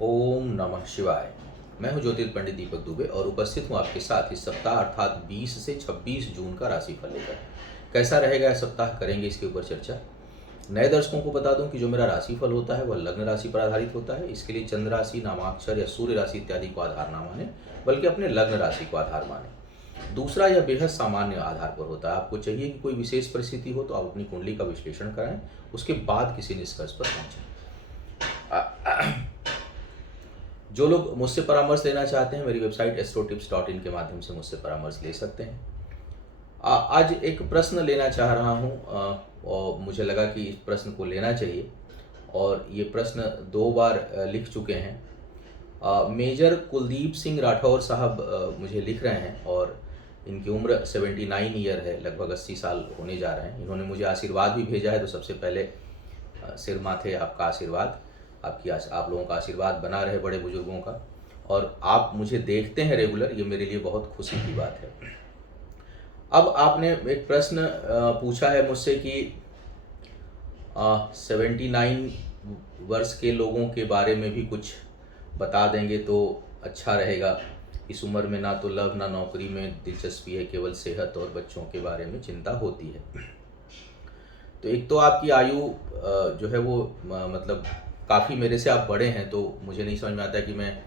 ओम नमः शिवाय। मैं हूं ज्योतिष पंडित दीपक दुबे और उपस्थित हूं आपके साथ इस सप्ताह अर्थात 20 से 26 जून का राशिफल लेकर। कैसा रहेगा यह सप्ताह, करेंगे इसके ऊपर चर्चा। नए दर्शकों को बता दूं कि जो मेरा राशिफल होता है वह लग्न राशि पर आधारित होता है। इसके लिए चंद्र राशि, नामाक्षर या सूर्य राशि इत्यादि को आधार ना माने, बल्कि अपने लग्न राशि को आधार माने। दूसरा, यह बेहद सामान्य आधार पर होता है। आपको चाहिए कि कोई विशेष परिस्थिति हो तो आप अपनी कुंडली का विश्लेषण कराएं, उसके बाद किसी निष्कर्ष पर पहुंचें। जो लोग मुझसे परामर्श लेना चाहते हैं, मेरी वेबसाइट astrotips.in के माध्यम से मुझसे परामर्श ले सकते हैं। आज एक प्रश्न लेना चाह रहा हूं और मुझे लगा कि इस प्रश्न को लेना चाहिए, और ये प्रश्न 2 बार लिख चुके हैं। मेजर कुलदीप सिंह राठौर साहब मुझे लिख रहे हैं और इनकी उम्र 79 ईयर है, लगभग 80 साल होने जा रहे हैं। इन्होंने मुझे आशीर्वाद भी भेजा है, तो सबसे पहले सिर माथे आपका आशीर्वाद, आप लोगों का आशीर्वाद बना रहे, बड़े बुजुर्गों का। और आप मुझे देखते हैं रेगुलर, ये मेरे लिए बहुत खुशी की बात है। अब आपने एक प्रश्न पूछा है मुझसे कि 79 वर्ष के लोगों के बारे में भी कुछ बता देंगे तो अच्छा रहेगा। इस उम्र में ना तो लव ना नौकरी में दिलचस्पी है, केवल सेहत और बच्चों के बारे में चिंता होती है। तो एक तो आपकी आयु जो है वो मतलब काफ़ी मेरे से आप बड़े हैं, तो मुझे नहीं समझ में आता कि मैं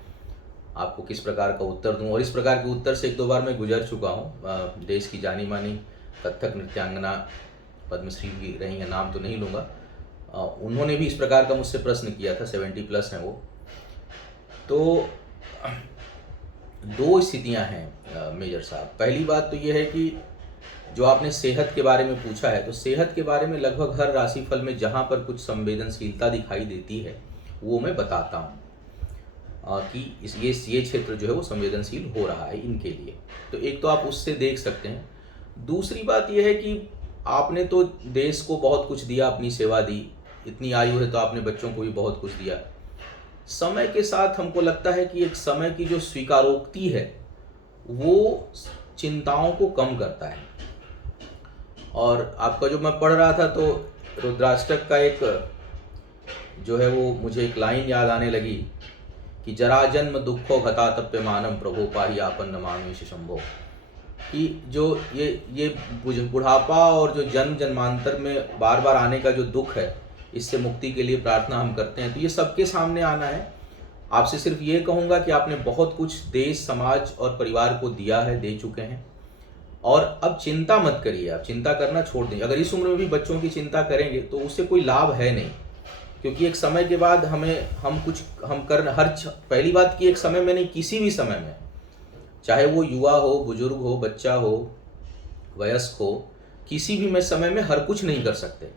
आपको किस प्रकार का उत्तर दूं। और इस प्रकार के उत्तर से 1-2 बार मैं गुजर चुका हूं। देश की जानी मानी कथक नृत्यांगना पद्मश्री भी रही हैं, नाम तो नहीं लूँगा, उन्होंने भी इस प्रकार का मुझसे प्रश्न किया था। 70 प्लस हैं वो। तो 2 स्थितियां हैं मेजर साहब। पहली बात तो ये है कि जो आपने सेहत के बारे में पूछा है, तो सेहत के बारे में लगभग हर राशिफल में जहाँ पर कुछ संवेदनशीलता दिखाई देती है वो मैं बताता हूँ कि ये क्षेत्र जो है वो संवेदनशील हो रहा है इनके लिए। तो एक तो आप उससे देख सकते हैं। दूसरी बात यह है कि आपने तो देश को बहुत कुछ दिया, अपनी सेवा दी, इतनी आयु है तो आपने बच्चों को भी बहुत कुछ दिया। समय के साथ हमको लगता है कि एक समय की जो स्वीकारोक्ति है वो चिंताओं को कम करता है। और आपका जो मैं पढ़ रहा था तो रुद्राष्टक का एक जो है वो मुझे एक लाइन याद आने लगी कि जरा जन्म दुखो घतातप्यमानम प्रभो पाहि आपन्न मानुष शंभो। कि जो ये बुढ़ापा और जो जन्म जन्मांतर में बार बार आने का जो दुख है, इससे मुक्ति के लिए प्रार्थना हम करते हैं। तो ये सबके सामने आना है। आपसे सिर्फ ये कहूँगा कि आपने बहुत कुछ देश, समाज और परिवार को दिया है, दे चुके हैं, और अब चिंता मत करिए। आप चिंता करना छोड़ दें। अगर इस उम्र में भी बच्चों की चिंता करेंगे तो उससे कोई लाभ है नहीं, क्योंकि एक समय के बाद पहली बात कि एक समय में नहीं, किसी भी समय में, चाहे वो युवा हो, बुजुर्ग हो, बच्चा हो, वयस्क हो, किसी भी में समय में हर कुछ नहीं कर सकते।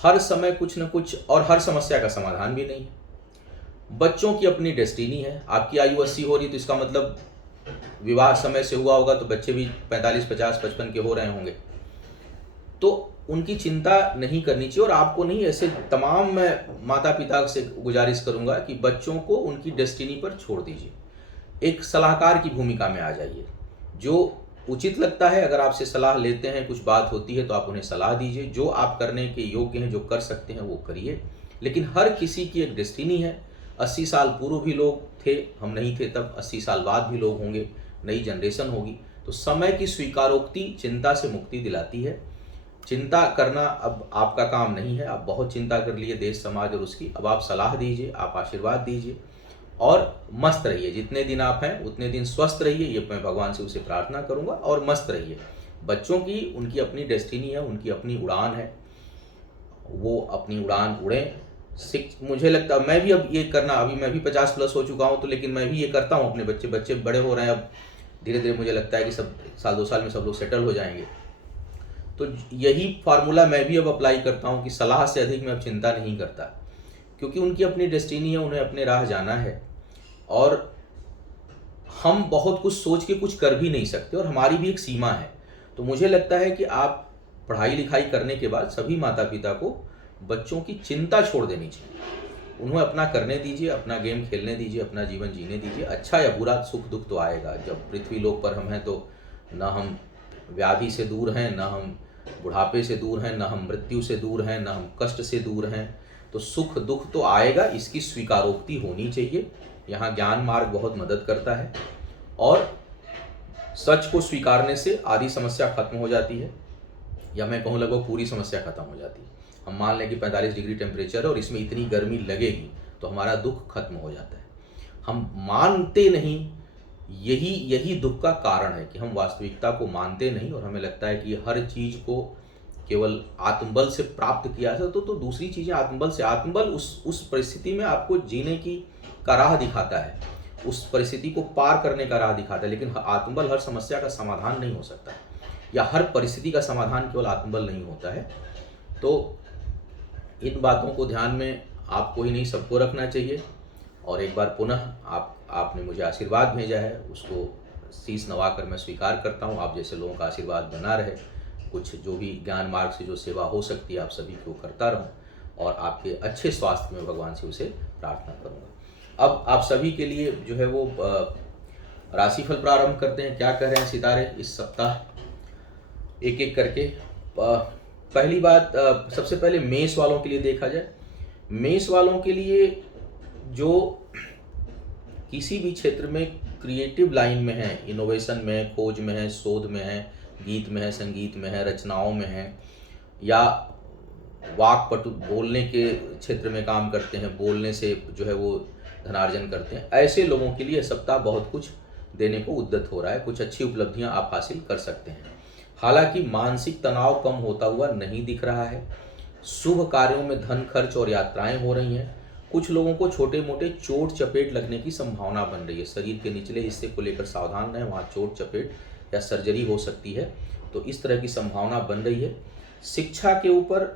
हर समय कुछ न कुछ, और हर समस्या का समाधान भी नहीं है। बच्चों की अपनी डेस्टिनी है। आपकी आयु 80 हो रही तो इसका मतलब विवाह समय से हुआ होगा, तो बच्चे भी 45, 50, 55 के हो रहे होंगे। तो उनकी चिंता नहीं करनी चाहिए। और आपको नहीं, ऐसे तमाम मैं माता पिता से गुजारिश करूंगा कि बच्चों को उनकी डेस्टिनी पर छोड़ दीजिए। एक सलाहकार की भूमिका में आ जाइए। जो उचित लगता है, अगर आपसे सलाह लेते हैं, कुछ बात होती है तो आप उन्हें सलाह दीजिए। जो आप करने के योग्य हैं, जो कर सकते हैं, वो करिए। लेकिन हर किसी की एक डेस्टिनी है। 80 साल पूर्व भी लोग थे, हम नहीं थे तब, 80 साल बाद भी लोग होंगे, नई जनरेशन होगी। तो समय की स्वीकारोक्ति चिंता से मुक्ति दिलाती है। चिंता करना अब आपका काम नहीं है। आप बहुत चिंता कर लिए देश, समाज और उसकी। अब आप सलाह दीजिए, आप आशीर्वाद दीजिए और मस्त रहिए। जितने दिन आप हैं उतने दिन स्वस्थ रहिए, ये मैं भगवान से उसे प्रार्थना करूंगा। और मस्त रहिए। बच्चों की उनकी अपनी डेस्टिनी है, उनकी अपनी उड़ान है, वो अपनी उड़ान उड़ें। मुझे लगता है मैं भी अब ये करना, अभी मैं भी 50 प्लस हो चुका हूँ, तो लेकिन मैं भी ये करता हूँ। अपने बच्चे बड़े हो रहे हैं, अब धीरे धीरे मुझे लगता है कि सब साल 2 साल में सब लोग सेटल हो जाएंगे। तो यही फार्मूला मैं भी अब अप्लाई करता हूँ कि सलाह से अधिक मैं अब चिंता नहीं करता, क्योंकि उनकी अपनी डेस्टिनी है, उन्हें अपने राह जाना है। और हम बहुत कुछ सोच के कुछ कर भी नहीं सकते, और हमारी भी एक सीमा है। तो मुझे लगता है कि आप पढ़ाई लिखाई करने के बाद सभी माता पिता को बच्चों की चिंता छोड़ देनी चाहिए। उन्हें अपना करने दीजिए, अपना गेम खेलने दीजिए, अपना जीवन जीने दीजिए। अच्छा या बुरा, सुख दुख तो आएगा। जब पृथ्वी लोक पर हम हैं तो न हम व्याधि से दूर हैं, न हम बुढ़ापे से दूर हैं, न हम मृत्यु से दूर हैं, न हम कष्ट से दूर हैं। तो सुख दुख तो आएगा, इसकी स्वीकारोक्ति होनी चाहिए। यहाँ ज्ञान मार्ग बहुत मदद करता है और सच को स्वीकारने से आधी समस्या खत्म हो जाती है, या मैं कहूँ लगभग पूरी समस्या खत्म हो जाती है। हम मान लें कि 45 डिग्री टेम्परेचर है और इसमें इतनी गर्मी लगेगी, तो हमारा दुख खत्म हो जाता है। हम मानते नहीं, यही दुख का कारण है कि हम वास्तविकता को मानते नहीं और हमें लगता है कि हर चीज़ को केवल आत्मबल से प्राप्त किया जाए। तो दूसरी चीज़ें आत्मबल से, आत्मबल उस परिस्थिति में आपको जीने का राह दिखाता है, उस परिस्थिति को पार करने का राह दिखाता है, लेकिन आत्मबल हर समस्या का समाधान नहीं हो सकता, या हर परिस्थिति का समाधान केवल आत्मबल नहीं होता है। तो इन बातों को ध्यान में आपको ही नहीं सबको रखना चाहिए। और एक बार पुनः आपने मुझे आशीर्वाद भेजा है, उसको शीश नवाकर मैं स्वीकार करता हूँ। आप जैसे लोगों का आशीर्वाद बना रहे, कुछ जो भी ज्ञान मार्ग से जो सेवा हो सकती है आप सभी को करता रहूँ और आपके अच्छे स्वास्थ्य में भगवान से उसे प्रार्थना करूँगा। अब आप सभी के लिए जो है वो राशिफल प्रारंभ करते हैं। क्या कह रहे हैं सितारे इस सप्ताह, एक एक करके। पहली बात, सबसे पहले मेष वालों के लिए देखा जाए। मेष वालों के लिए जो किसी भी क्षेत्र में क्रिएटिव लाइन में है, इनोवेशन में है, खोज में है, शोध में है, गीत में है, संगीत में है, रचनाओं में है, या वाक्पटु बोलने के क्षेत्र में काम करते हैं, बोलने से जो है वो धनार्जन करते हैं, ऐसे लोगों के लिए सप्ताह बहुत कुछ देने को उद्यत हो रहा है। कुछ अच्छी उपलब्धियां आप हासिल कर सकते हैं। हालांकि मानसिक तनाव कम होता हुआ नहीं दिख रहा है। शुभ कार्यों में धन खर्च और यात्राएं हो रही हैं। कुछ लोगों को छोटे मोटे चोट चपेट लगने की संभावना बन रही है। शरीर के निचले हिस्से को लेकर सावधान रहें, वहाँ चोट चपेट या सर्जरी हो सकती है, तो इस तरह की संभावना बन रही है। शिक्षा के ऊपर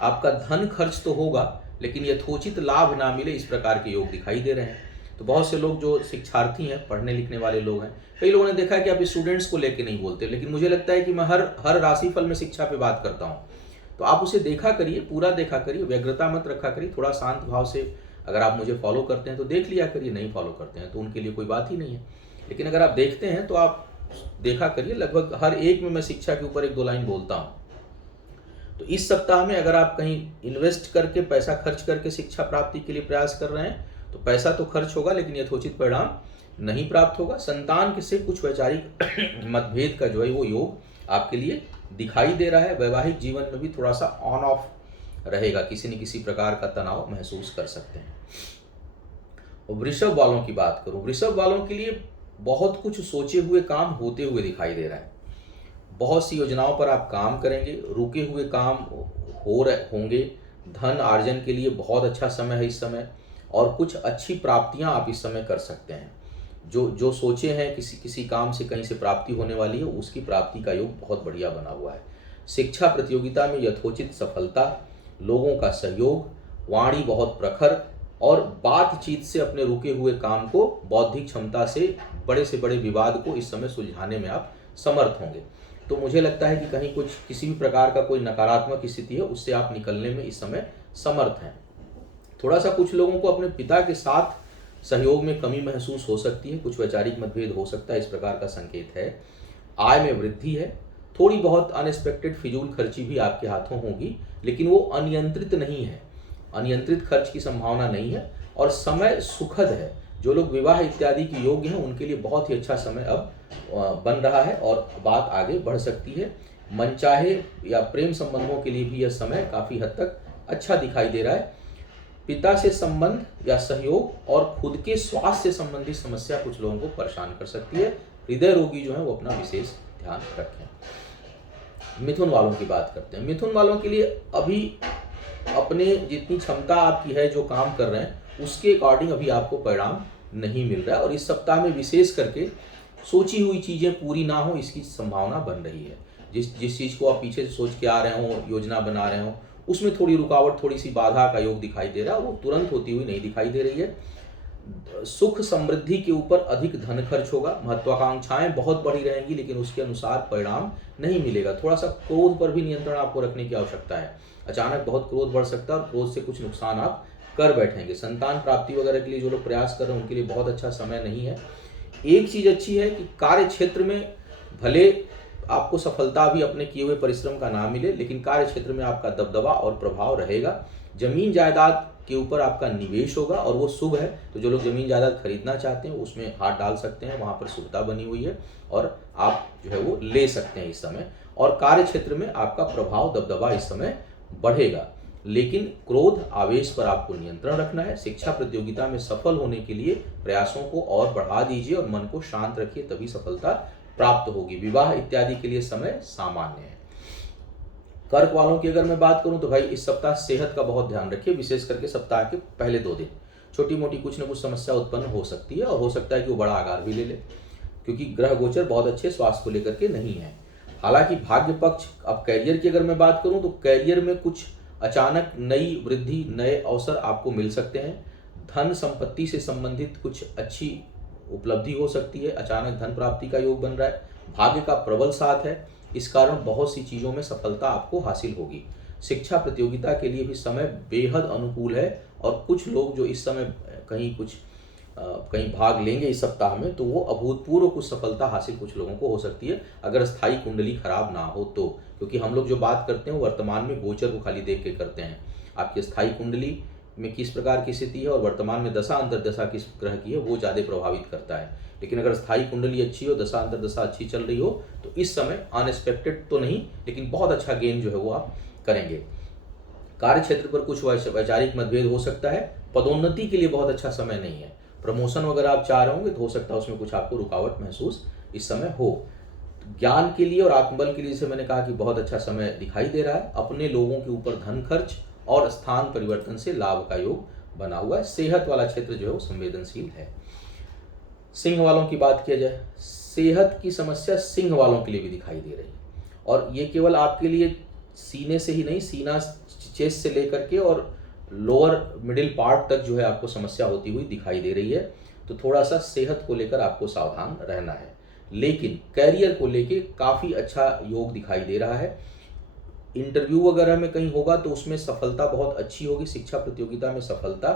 आपका धन खर्च तो होगा, लेकिन यथोचित लाभ ना मिले, इस प्रकार के योग दिखाई दे रहे हैं। तो बहुत से लोग जो शिक्षार्थी हैं, पढ़ने लिखने वाले लोग हैं, कई लोगों ने देखा है कि आप स्टूडेंट्स को लेके नहीं बोलते, लेकिन मुझे लगता है कि मैं हर राशिफल में शिक्षा पे बात करता हूँ। तो आप उसे देखा करिए, पूरा देखा करिए, व्यग्रता मत रखा करिए, थोड़ा शांत भाव से। अगर आप मुझे फॉलो करते हैं तो देख लिया करिए, नहीं फॉलो करते हैं तो उनके लिए कोई बात ही नहीं है। लेकिन अगर आप देखते हैं तो आप देखा करिए, लगभग हर एक में मैं शिक्षा के ऊपर 1-2 लाइन बोलता हूँ। तो इस सप्ताह में अगर आप कहीं इन्वेस्ट करके, पैसा खर्च करके शिक्षा प्राप्ति के लिए प्रयास कर रहे हैं, तो पैसा तो खर्च होगा लेकिन यथोचित परिणाम नहीं प्राप्त होगा। संतान के से कुछ वैचारिक मतभेद का जो है वो योग आपके लिए दिखाई दे रहा है। वैवाहिक जीवन में भी थोड़ा सा ऑन ऑफ रहेगा, किसी न किसी प्रकार का तनाव महसूस कर सकते हैं। वृषभ वालों की बात करूं, वृषभ वालों के लिए बहुत कुछ सोचे हुए काम होते हुए दिखाई दे रहा है। बहुत सी योजनाओं पर आप काम करेंगे, रुके हुए काम होंगे। धन अर्जन के लिए बहुत अच्छा समय है इस समय, और कुछ अच्छी प्राप्तियां आप इस समय कर सकते हैं। जो सोचे हैं किसी काम से कहीं से प्राप्ति होने वाली है, उसकी प्राप्ति का योग बहुत बढ़िया बना हुआ है। शिक्षा प्रतियोगिता में यथोचित सफलता, लोगों का सहयोग, वाणी बहुत प्रखर, और बातचीत से अपने रुके हुए काम को बौद्धिक क्षमता से बड़े विवाद को इस समय सुलझाने में आप समर्थ होंगे। तो मुझे लगता है कि कहीं किसी भी प्रकार का कोई नकारात्मक स्थिति है, उससे आप निकलने में इस समय समर्थ हैं। थोड़ा सा कुछ लोगों को अपने पिता के साथ सहयोग में कमी महसूस हो सकती है, कुछ वैचारिक मतभेद हो सकता है, इस प्रकार का संकेत है। आय में वृद्धि है, थोड़ी बहुत अनएक्सपेक्टेड फिजूल खर्ची भी आपके हाथों होगी, लेकिन वो अनियंत्रित नहीं है, अनियंत्रित खर्च की संभावना नहीं है, और समय सुखद है। जो लोग विवाह इत्यादि के योग्य हैं उनके लिए बहुत ही अच्छा समय अब बन रहा है और बात आगे बढ़ सकती है। मनचाहे या प्रेम संबंधों के लिए भी यह समय काफ़ी हद तक अच्छा दिखाई दे रहा है। पिता से संबंध या सहयोग और खुद के स्वास्थ्य से संबंधित समस्या कुछ लोगों को परेशान कर सकती है। हृदय रोगी जो है वो अपना विशेष ध्यान रखें। मिथुन वालों की बात करते हैं। मिथुन वालों के लिए अभी अपने जितनी क्षमता आपकी है, जो काम कर रहे हैं, उसके अकॉर्डिंग अभी आपको परिणाम नहीं मिल रहा है, और इस सप्ताह में विशेष करके सोची हुई चीज़ें पूरी ना हो, इसकी संभावना बन रही है। जिस चीज़ को आप पीछे से सोच के आ रहे हो, योजना बना रहे हो, उसमें थोड़ी रुकावट, थोड़ी सी बाधा का योग दिखाई दे रहा है, वो तुरंत होती हुई नहीं दिखाई दे रही है। सुख समृद्धि के ऊपर अधिक धन खर्च होगा। महत्वाकांक्षाएं बहुत बढ़ी रहेंगी, लेकिन उसके अनुसार परिणाम नहीं मिलेगा। थोड़ा सा क्रोध पर भी नियंत्रण आपको रखने की आवश्यकता है। अचानक बहुत क्रोध बढ़ सकता है और क्रोध से कुछ नुकसान आप कर बैठेंगे। संतान प्राप्ति वगैरह के लिए जो लोग प्रयास कर रहे हैं उनके लिए बहुत अच्छा समय नहीं है। एक चीज़ अच्छी है कि कार्य क्षेत्र में भले आपको सफलता भी अपने किए हुए परिश्रम का ना मिले, लेकिन कार्य क्षेत्र में आपका दबदबा और प्रभाव रहेगा। जमीन जायदाद के ऊपर आपका निवेश होगा और वो शुभ है, तो जो लोग जमीन जायदाद खरीदना चाहते हैं उसमें हाथ डाल सकते हैं, वहाँ पर शुभता बनी हुई है और आप जो है वो ले सकते हैं इस समय। और कार्य क्षेत्र में आपका प्रभाव दबदबा इस समय बढ़ेगा, लेकिन क्रोध आवेश पर आपको नियंत्रण रखना है। शिक्षा प्रतियोगिता में सफल होने के लिए प्रयासों को और बढ़ा दीजिए और मन को शांत रखिए, तभी सफलता प्राप्त होगी। विवाह इत्यादि के लिए समय सामान्य है। कर्क वालों की अगर मैं बात करूं तो भाई इस सप्ताह सेहत का बहुत ध्यान रखिए, विशेष करके सप्ताह के पहले 2 दिन छोटी मोटी कुछ न कुछ समस्या उत्पन्न हो सकती है और हो सकता है कि वो बड़ा आकार भी ले ले, क्योंकि ग्रह गोचर बहुत अच्छे स्वास्थ्य को लेकर के नहीं है। हालांकि भाग्य पक्ष, अब कैरियर की अगर मैं बात करूं तो कैरियर में कुछ अचानक नई वृद्धि, नए अवसर आपको मिल सकते हैं। धन संपत्ति से संबंधित कुछ अच्छी उपलब्धि हो सकती है, अचानक धन प्राप्ति का योग बन रहा है, भाग्य का प्रबल साथ है, इस कारण बहुत सी चीज़ों में सफलता आपको हासिल होगी। शिक्षा प्रतियोगिता के लिए भी समय बेहद अनुकूल है और कुछ लोग जो इस समय कहीं भाग लेंगे इस सप्ताह में, तो वो अभूतपूर्व कुछ सफलता हासिल कुछ लोगों को हो सकती है, अगर स्थायी कुंडली खराब ना हो तो। क्योंकि हम लोग जो बात करते हैं वर्तमान में गोचर को खाली देख के करते हैं, आपकी स्थायी कुंडली में किस प्रकार की स्थिति है और वर्तमान में दशा अंतर्दशा किस ग्रह की है वो ज़्यादा प्रभावित करता है। लेकिन अगर स्थायी कुंडली अच्छी हो, दशा अंतर्दशा अच्छी चल रही हो, तो इस समय अनएक्सपेक्टेड तो नहीं लेकिन बहुत अच्छा गेन जो है वो आप करेंगे। कार्य क्षेत्र पर कुछ वैचारिक मतभेद हो सकता है। पदोन्नति के लिए बहुत अच्छा समय नहीं है, प्रमोशन वगैरह आप चाह रहे होंगे तो हो सकता है उसमें कुछ आपको रुकावट महसूस इस समय हो। ज्ञान के लिए और आत्मबल के लिए जैसे मैंने कहा कि बहुत अच्छा समय दिखाई दे रहा है। अपने लोगों के ऊपर धन खर्च और स्थान परिवर्तन से लाभ का योग बना हुआ है। सेहत वाला क्षेत्र जो है वो संवेदनशील है। सिंह वालों की बात किया जाए, सेहत की समस्या सिंह वालों के लिए भी दिखाई दे रही है और ये केवल आपके लिए सीने से ही नहीं, सीना चेस्ट से लेकर के और लोअर मिडिल पार्ट तक जो है आपको समस्या होती हुई दिखाई दे रही है। तो थोड़ा सा सेहत को लेकर आपको सावधान रहना है। लेकिन कैरियर को लेके काफ़ी अच्छा योग दिखाई दे रहा है। इंटरव्यू वगैरह में कहीं होगा तो उसमें सफलता बहुत अच्छी होगी। शिक्षा प्रतियोगिता में सफलता,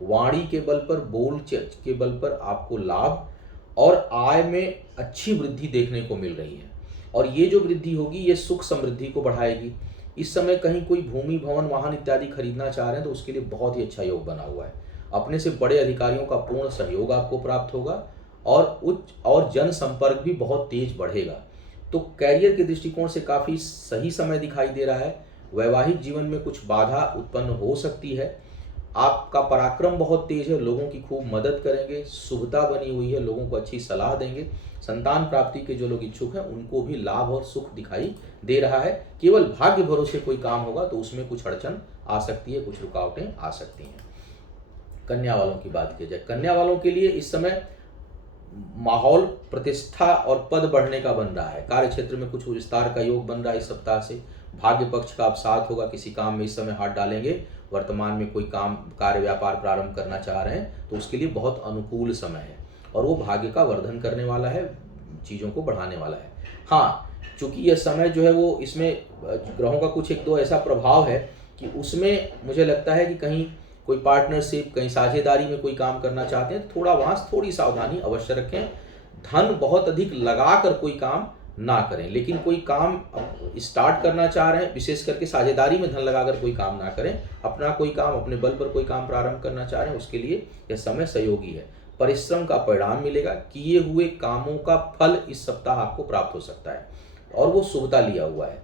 वाणी के बल पर, बोल के बल पर आपको लाभ और आय में अच्छी वृद्धि देखने को मिल रही है। और ये जो वृद्धि होगी ये सुख समृद्धि को बढ़ाएगी। इस समय कहीं कोई भूमि, भवन, वाहन इत्यादि खरीदना चाह रहे हैं तो उसके लिए बहुत ही अच्छा योग बना हुआ है। अपने से बड़े अधिकारियों का पूर्ण सहयोग आपको प्राप्त होगा और उच्च और जन संपर्क भी बहुत तेज बढ़ेगा। तो कैरियर के दृष्टिकोण से काफ़ी सही समय दिखाई दे रहा है। वैवाहिक जीवन में कुछ बाधा उत्पन्न हो सकती है। आपका पराक्रम बहुत तेज है, लोगों की खूब मदद करेंगे, शुभता बनी हुई है, लोगों को अच्छी सलाह देंगे। संतान प्राप्ति के जो लोग इच्छुक हैं उनको भी लाभ और सुख दिखाई दे रहा है। केवल भाग्य भरोसे कोई काम होगा तो उसमें कुछ अड़चन आ सकती है, कुछ रुकावटें आ सकती हैं। कन्या वालों की बात की जाए, कन्या वालों के लिए इस समय माहौल, प्रतिष्ठा और पद बढ़ने का बन रहा है। कार्य क्षेत्र में कुछ विस्तार का योग बन रहा है इस सप्ताह से। भाग्य पक्ष का आप साथ होगा, किसी काम में इस समय हाथ डालेंगे। वर्तमान में कोई काम, कार्य, व्यापार प्रारंभ करना चाह रहे हैं तो उसके लिए बहुत अनुकूल समय है और वो भाग्य का वर्धन करने वाला है, चीज़ों को बढ़ाने वाला है। हाँ, चूंकि यह समय जो है वो इसमें ग्रहों का कुछ 1-2 ऐसा प्रभाव है कि उसमें मुझे लगता है कि कहीं कोई पार्टनरशिप, कहीं साझेदारी में कोई काम करना चाहते हैं तो थोड़ा वहाँ थोड़ी सावधानी अवश्य रखें। धन बहुत अधिक लगा कर कोई काम ना करें, लेकिन कोई काम स्टार्ट करना चाह रहे हैं, विशेष करके साझेदारी में धन लगाकर कोई काम ना करें। अपना कोई काम, अपने बल पर कोई काम प्रारंभ करना चाह रहे हैं उसके लिए यह समय सहयोगी है। परिश्रम का परिणाम मिलेगा, किए हुए कामों का फल इस सप्ताह आपको प्राप्त हो सकता है और वो शुभता लिया हुआ है।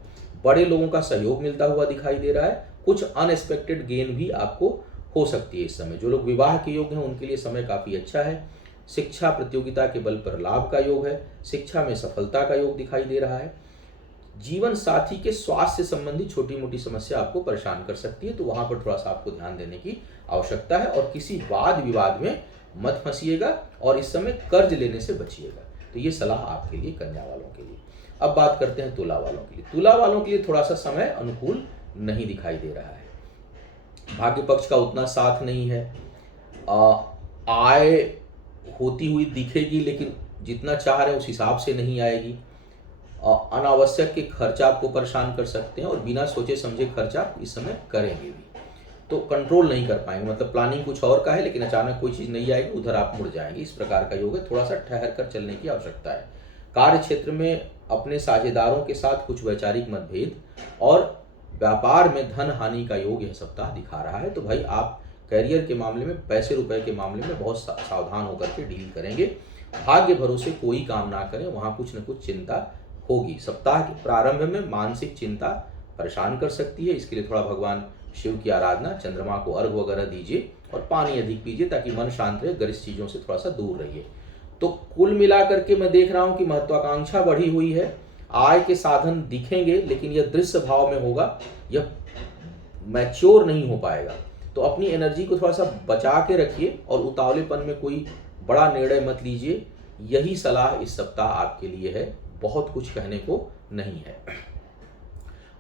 बड़े लोगों का सहयोग मिलता हुआ दिखाई दे रहा है। कुछ अनएक्सपेक्टेड गेन भी आपको हो सकती है इस समय। जो लोग विवाह के योग हैं उनके लिए समय काफ़ी अच्छा है। शिक्षा प्रतियोगिता के बल पर लाभ का योग है। शिक्षा में सफलता का योग दिखाई दे रहा है। जीवन साथी के स्वास्थ्य से संबंधित छोटी मोटी समस्या आपको परेशान कर सकती है, तो वहां पर थोड़ा सा आपको ध्यान देने की आवश्यकता है और किसी वाद विवाद में मत फंसिएगा और इस समय कर्ज लेने से बचिएगा। तो ये सलाह आपके लिए कन्या वालों के लिए। अब बात करते हैं तुला वालों के लिए। तुला वालों के लिए थोड़ा सा समय अनुकूल नहीं दिखाई दे रहा है। भाग्य पक्ष का उतना साथ नहीं है। आय होती हुई दिखेगी लेकिन जितना चाह रहे हैं उस हिसाब से नहीं आएगी। अनावश्यक के खर्चा आपको परेशान कर सकते हैं और बिना सोचे समझे खर्चा इस समय करेंगे भी तो कंट्रोल नहीं कर पाएंगे। मतलब प्लानिंग कुछ और का है लेकिन अचानक कोई चीज़ नहीं आएगी, उधर आप मुड़ जाएंगे, इस प्रकार का योग है। थोड़ा सा ठहर कर चलने की आवश्यकता है। कार्य क्षेत्र में अपने साझेदारों के साथ कुछ वैचारिक मतभेद और व्यापार में धन हानि का योग यह सप्ताह दिखा रहा है। तो भाई आप करियर के मामले में, पैसे रुपए के मामले में बहुत सावधान होकर के डील करेंगे। भाग्य भरोसे कोई काम ना करें, वहाँ कुछ न कुछ चिंता होगी। सप्ताह के प्रारंभ में मानसिक चिंता परेशान कर सकती है। इसके लिए थोड़ा भगवान शिव की आराधना, चंद्रमा को अर्घ वगैरह दीजिए और पानी अधिक पीजिए ताकि मन शांत रहे, गरिष्ठ चीज़ों से थोड़ा सा दूर रहिए। तो कुल मिलाकर के मैं देख रहा हूँ कि महत्वाकांक्षा बढ़ी हुई है, आय के साधन दिखेंगे, लेकिन यह दृश्य भाव में होगा, यह मैच्योर नहीं हो पाएगा। तो अपनी एनर्जी को थोड़ा सा बचा के रखिए और उतावलेपन में कोई बड़ा निर्णय मत लीजिए। यही सलाह इस सप्ताह आपके लिए है, बहुत कुछ कहने को नहीं है।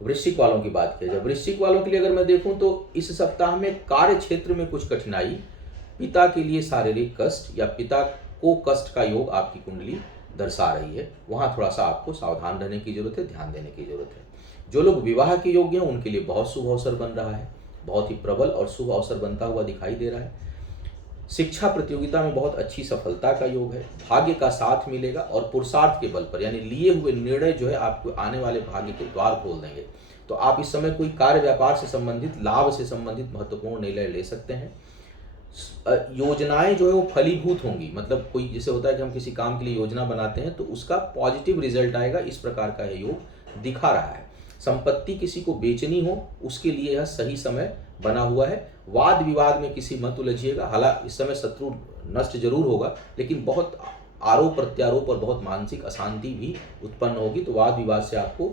वृश्चिक वालों की बात की जाए, वृश्चिक वालों के लिए अगर मैं देखूं तो इस सप्ताह में कार्य क्षेत्र में कुछ कठिनाई, पिता के लिए शारीरिक कष्ट या पिता को कष्ट का योग आपकी कुंडली दर्शा रही है। वहाँ थोड़ा सा आपको सावधान रहने की जरूरत है, ध्यान देने की जरूरत है। जो लोग विवाह के योग्य हैं उनके लिए बहुत शुभ अवसर बन रहा है, बहुत ही प्रबल और शुभ अवसर बनता हुआ दिखाई दे रहा है। शिक्षा प्रतियोगिता में बहुत अच्छी सफलता का योग है, भाग्य का साथ मिलेगा और पुरुषार्थ के बल पर यानी लिए हुए निर्णय जो है आपको आने वाले भाग्य के द्वार खोल देंगे। तो आप इस समय कोई कार्य व्यापार से संबंधित, लाभ से संबंधित महत्वपूर्ण निर्णय ले सकते हैं। योजनाएं जो है वो फलीभूत होंगी, मतलब कोई जैसे होता है कि हम किसी काम के लिए योजना बनाते हैं तो उसका पॉजिटिव रिजल्ट आएगा, इस प्रकार का यह योग दिखा रहा है। संपत्ति किसी को बेचनी हो उसके लिए यह सही समय बना हुआ है। वाद विवाद में किसी मत उलझिएगा, हालांकि इस समय शत्रु नष्ट जरूर होगा, लेकिन बहुत आरोप प्रत्यारोप और बहुत मानसिक अशांति भी उत्पन्न होगी। तो वाद विवाद से आपको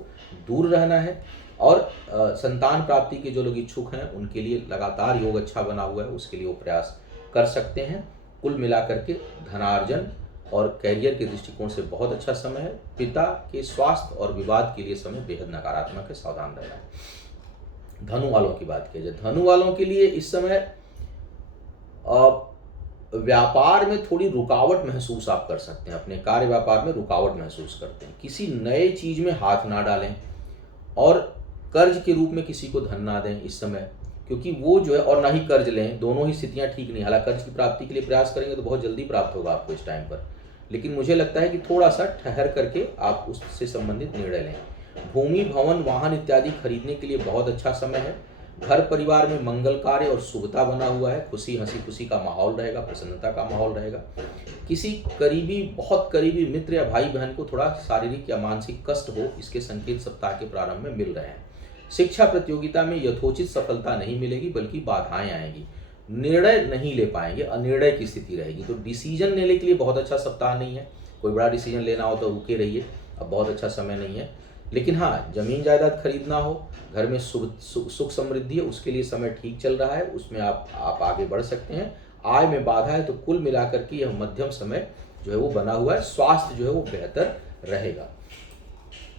दूर रहना है। और संतान प्राप्ति के जो लोग इच्छुक हैं उनके लिए लगातार योग अच्छा बना हुआ है, उसके लिए वो प्रयास कर सकते हैं। कुल मिलाकर के धनार्जन और कैरियर के दृष्टिकोण से बहुत अच्छा समय है। पिता के स्वास्थ्य और विवाद के लिए समय बेहद नकारात्मक है, सावधान रहना है। धनु वालों की बात की जाए, धनु वालों के लिए इस समय व्यापार में थोड़ी रुकावट महसूस आप कर सकते हैं, अपने कार्य व्यापार में रुकावट महसूस करते हैं। किसी नए चीज में हाथ ना डालें और कर्ज के रूप में किसी को धन ना दें इस समय, क्योंकि वो जो है, और ना ही कर्ज लें, दोनों ही स्थितियां ठीक नहीं। हालांकि कर्ज की प्राप्ति के लिए प्रयास करेंगे तो बहुत जल्दी प्राप्त होगा आपको इस टाइम पर, लेकिन मुझे लगता है कि थोड़ा सा ठहर करके आप उससे संबंधित निर्णय लें। भूमि, भवन, वाहन इत्यादि खरीदने के लिए बहुत अच्छा समय है। घर परिवार में मंगल कार्य और शुभता बना हुआ है, खुशी, हंसी खुशी का माहौल रहेगा, प्रसन्नता का माहौल रहेगा। किसी करीबी, बहुत करीबी मित्र या भाई बहन को थोड़ा शारीरिक या मानसिक कष्ट हो, इसके संकेत सप्ताह के प्रारंभ में मिल रहे हैं। शिक्षा प्रतियोगिता में यथोचित सफलता नहीं मिलेगी, बल्कि बाधाएं आएंगी, निर्णय नहीं ले पाएंगे, अनिर्णय की स्थिति रहेगी। तो डिसीजन लेने के लिए बहुत अच्छा सप्ताह नहीं है। कोई बड़ा डिसीजन लेना हो तो रुके रहिए, अब बहुत अच्छा समय नहीं है। लेकिन हाँ, जमीन जायदाद खरीदना हो, घर में सुख समृद्धि है, उसके लिए समय ठीक चल रहा है, उसमें आप आगे बढ़ सकते हैं। आय में बाधा है तो कुल मिलाकर के यह मध्यम समय जो है वो बना हुआ है। स्वास्थ्य जो है वो बेहतर रहेगा।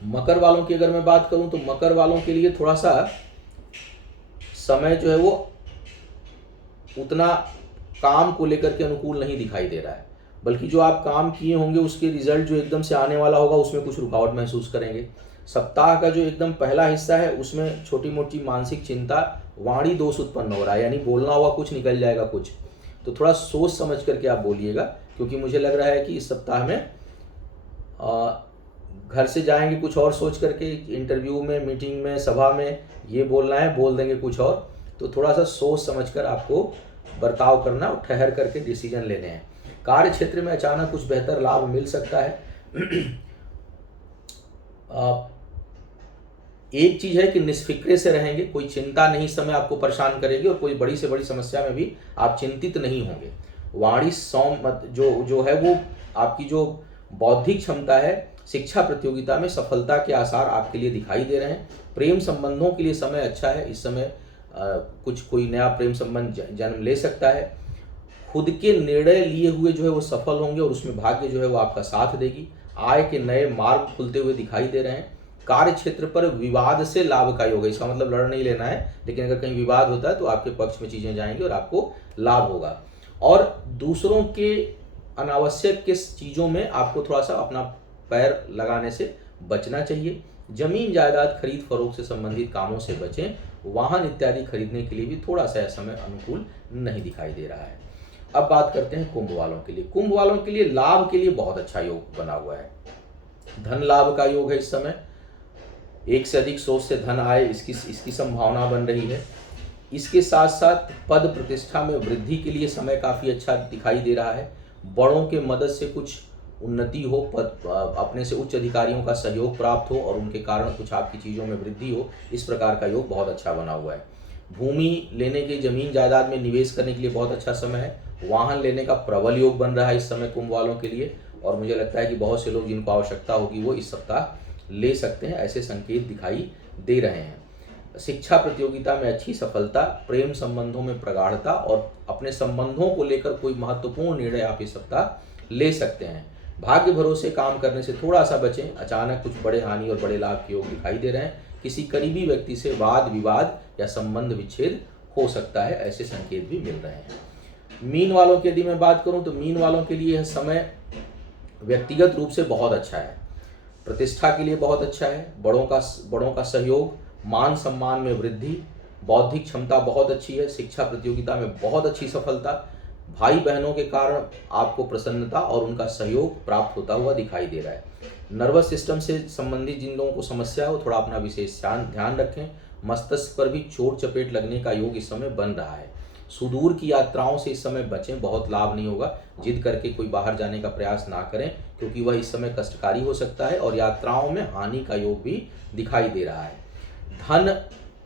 मकर वालों की अगर मैं बात करूं तो मकर वालों के लिए थोड़ा सा समय जो है वो उतना काम को लेकर के अनुकूल नहीं दिखाई दे रहा है, बल्कि जो आप काम किए होंगे उसके रिजल्ट जो एकदम से आने वाला होगा उसमें कुछ रुकावट महसूस करेंगे। सप्ताह का जो एकदम पहला हिस्सा है उसमें छोटी मोटी मानसिक चिंता, वाणी दोष उत्पन्न हो रहा है, यानी बोलना हुआ कुछ निकल जाएगा कुछ, तो थोड़ा सोच समझ करके आप बोलिएगा। क्योंकि मुझे लग रहा है कि इस सप्ताह में घर से जाएंगे कुछ और सोच करके, इंटरव्यू में, मीटिंग में, सभा में ये बोलना है, बोल देंगे कुछ और। तो थोड़ा सा सोच समझकर आपको बर्ताव करना और ठहर करके डिसीजन लेने हैं। कार्य क्षेत्र में अचानक कुछ बेहतर लाभ मिल सकता है। एक चीज है कि निष्फिक्रे से रहेंगे, कोई चिंता नहीं इस समय आपको परेशान करेगी और कोई बड़ी से बड़ी समस्या में भी आप चिंतित नहीं होंगे। वाणी जो है वो आपकी जो बौद्धिक क्षमता है, शिक्षा प्रतियोगिता में सफलता के आसार आपके लिए दिखाई दे रहे हैं। प्रेम संबंधों के लिए समय अच्छा है, इस समय कोई नया प्रेम संबंध जन्म ले सकता है। खुद के निर्णय लिए हुए जो है वो सफल होंगे और उसमें भाग्य जो है वो आपका साथ देगी। आय के नए मार्ग खुलते हुए दिखाई दे रहे हैं। कार्य क्षेत्र पर विवाद से लाभ का योग है, इसका मतलब लड़ नहीं लेना है, लेकिन अगर कहीं विवाद होता है तो आपके पक्ष में चीजें जाएंगी और आपको लाभ होगा। और दूसरों के अनावश्यक के चीजों में आपको थोड़ा सा अपना पैर लगाने से बचना चाहिए। जमीन जायदाद खरीद फरोख्त से संबंधित कामों से बचें। वाहन इत्यादि खरीदने के लिए भी थोड़ा सा समय अनुकूल नहीं दिखाई दे रहा है। अब बात करते हैं कुंभ वालों के लिए। कुंभ वालों के लिए लाभ के लिए बहुत अच्छा योग बना हुआ है। धन लाभ का योग है इस समय। एक से अधिक स्रोत से धन आए इसकी संभावना बन रही है। इसके साथ साथ पद प्रतिष्ठा में वृद्धि के लिए समय काफ़ी अच्छा दिखाई दे रहा है। बड़ों के मदद से कुछ उन्नति हो, अपने से उच्च अधिकारियों का सहयोग प्राप्त हो और उनके कारण कुछ आपकी चीज़ों में वृद्धि हो, इस प्रकार का योग बहुत अच्छा बना हुआ है। भूमि लेने के, जमीन जायदाद में निवेश करने के लिए बहुत अच्छा समय है। वाहन लेने का प्रबल योग बन रहा है इस समय कुंभ वालों के लिए, और मुझे लगता है कि बहुत से लोग जिनको आवश्यकता होगी वो इस सप्ताह ले सकते हैं, ऐसे संकेत दिखाई दे रहे हैं। शिक्षा प्रतियोगिता में अच्छी सफलता, प्रेम संबंधों में प्रगाढ़ता और अपने संबंधों को लेकर कोई महत्वपूर्ण निर्णय आप इस सप्ताह ले सकते हैं। भाग्य भरोसे काम करने से थोड़ा सा बचें, अचानक कुछ बड़े हानि और बड़े लाभ के योग दिखाई दे रहे हैं। किसी करीबी व्यक्ति से वाद विवाद या संबंध विच्छेद हो सकता है, ऐसे संकेत भी मिल रहे हैं। मीन वालों की यदि मैं बात करूं तो मीन वालों के लिए यह समय व्यक्तिगत रूप से बहुत अच्छा है, प्रतिष्ठा के लिए बहुत अच्छा है। बड़ों का सहयोग, मान सम्मान में वृद्धि, बौद्धिक क्षमता बहुत अच्छी है। शिक्षा प्रतियोगिता में बहुत अच्छी सफलता, भाई बहनों के कारण आपको प्रसन्नता और उनका सहयोग प्राप्त होता हुआ दिखाई दे रहा है। नर्वस सिस्टम से संबंधित जिन लोगों को समस्या हो, थोड़ा अपना विशेष ध्यान रखें। मस्तिष्क पर भी चोट चपेट लगने का योग इस समय बन रहा है। सुदूर की यात्राओं से इस समय बचें, बहुत लाभ नहीं होगा। जिद करके कोई बाहर जाने का प्रयास ना करें, क्योंकि वह इस समय कष्टकारी हो सकता है और यात्राओं में हानि का योग भी दिखाई दे रहा है। धन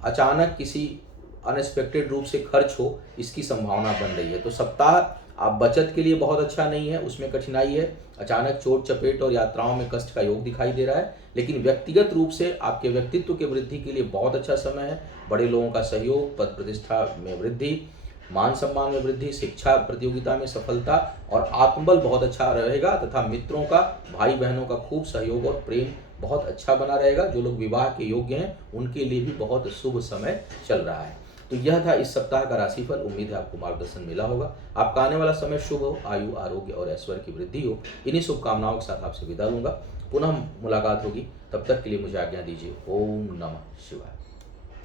अचानक किसी अनएक्सपेक्टेड रूप से खर्च हो, इसकी संभावना बन रही है। तो सप्ताह आप बचत के लिए बहुत अच्छा नहीं है, उसमें कठिनाई है। अचानक चोट चपेट और यात्राओं में कष्ट का योग दिखाई दे रहा है। लेकिन व्यक्तिगत रूप से आपके व्यक्तित्व के वृद्धि के लिए बहुत अच्छा समय है। बड़े लोगों का सहयोग, पद प्रतिष्ठा में वृद्धि, मान सम्मान में वृद्धि, शिक्षा प्रतियोगिता में सफलता और आत्मबल बहुत अच्छा रहेगा तथा मित्रों का, भाई बहनों का खूब सहयोग और प्रेम बहुत अच्छा बना रहेगा। जो लोग विवाह के योग्य हैं उनके लिए भी बहुत शुभ समय चल रहा है। तो यह था इस सप्ताह का राशिफल। उम्मीद है आपको मार्गदर्शन मिला होगा। आपका आने वाला समय शुभ हो, आयु आरोग्य और ऐश्वर्य की वृद्धि हो। इन्हीं शुभकामनाओं के साथ आपसे विदा लूंगा। पुनः मुलाकात होगी, तब तक के लिए मुझे आज्ञा दीजिए। ओम नमः शिवाय।